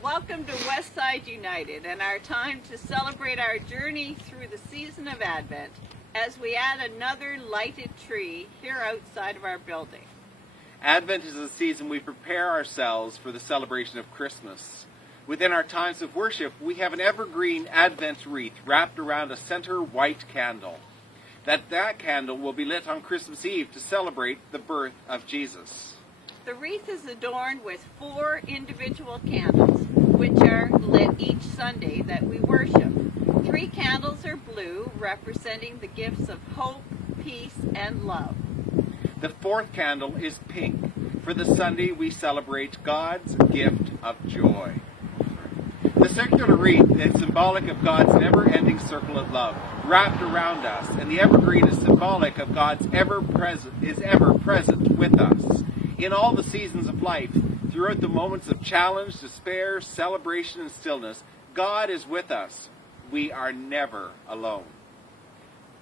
Welcome to Westside United and our time to celebrate our journey through the season of Advent as we add another lighted tree here outside of our building. Advent is a season we prepare ourselves for the celebration of Christmas. Within our times of worship, we have an evergreen Advent wreath wrapped around a center white candle. That candle will be lit on Christmas Eve to celebrate the birth of Jesus. The wreath is adorned with 4 individual candles, which are lit each Sunday that we worship. 3 candles are blue, representing the gifts of hope, peace, and love. The 4th candle is pink. For the Sunday, we celebrate God's gift of joy. The circular wreath is symbolic of God's never-ending circle of love wrapped around us, and the evergreen is symbolic of God's ever present with us. In all the seasons of life, throughout the moments of challenge, despair, celebration, and stillness, God is with us. We are never alone.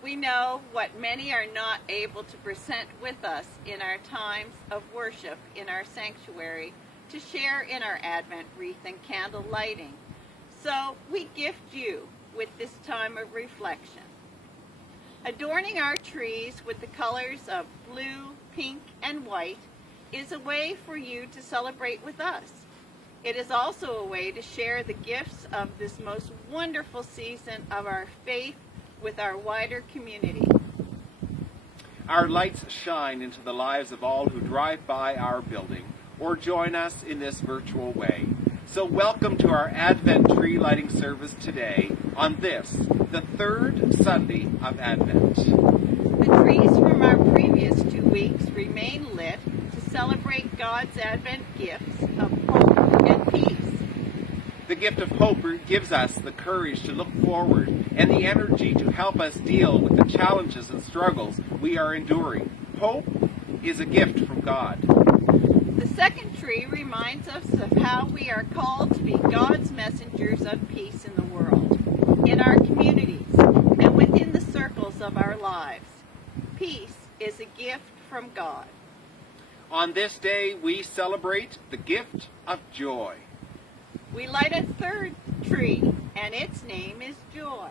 We know what many are not able to present with us in our times of worship in our sanctuary to share in our Advent wreath and candle lighting. So we gift you with this time of reflection. Adorning our trees with the colors of blue, pink, and white is a way for you to celebrate with us. It is also a way to share the gifts of this most wonderful season of our faith with our wider community. Our lights shine into the lives of all who drive by our building or join us in this virtual way. So welcome to our Advent tree lighting service today on this, the 3rd Sunday of Advent. The trees from our previous 2 weeks remain lit to celebrate God's Advent gifts of hope and peace. The gift of hope gives us the courage to look forward and the energy to help us deal with the challenges and struggles we are enduring. Hope is a gift from God. The second tree reminds us of how we are called to be God's messengers of peace in the world, in our communities, and within the circles of our lives. Peace is a gift from God. On this day, we celebrate the gift of joy. We light a 3rd tree, and its name is Joy.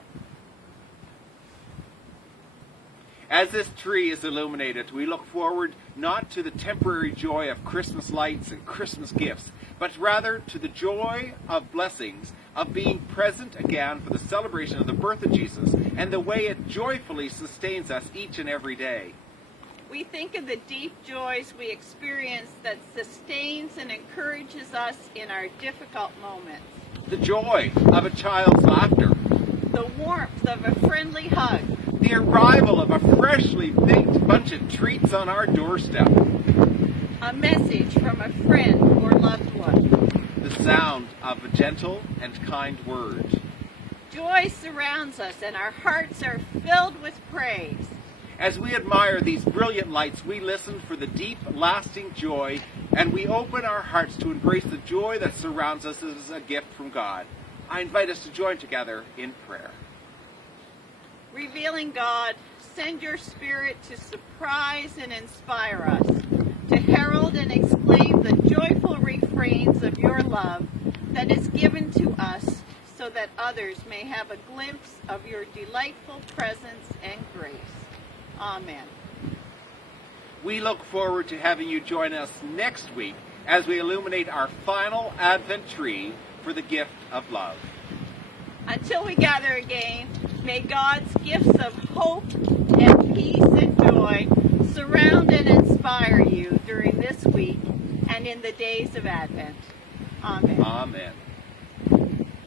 As this tree is illuminated, we look forward not to the temporary joy of Christmas lights and Christmas gifts, but rather to the joy of blessings, of being present again for the celebration of the birth of Jesus and the way it joyfully sustains us each and every day. We think of the deep joys we experience that sustains and encourages us in our difficult moments. The joy of a child's laughter. The warmth of a friendly hug. The arrival of a freshly baked bunch of treats on our doorstep. A message from a friend or loved one. The sound of a gentle and kind word. Joy surrounds us and our hearts are filled with praise. As we admire these brilliant lights, we listen for the deep, lasting joy, and we open our hearts to embrace the joy that surrounds us as a gift from God. I invite us to join together in prayer. Revealing God, send your Spirit to surprise and inspire us, to herald and exclaim the joyful refrains of your love that is given to us so that others may have a glimpse of your delightful presence and grace. Amen. We look forward to having you join us next week as we illuminate our final Advent tree for the gift of love. Until we gather again, may God's gifts of hope and peace and joy surround and inspire you during this week and in the days of Advent. Amen. Amen.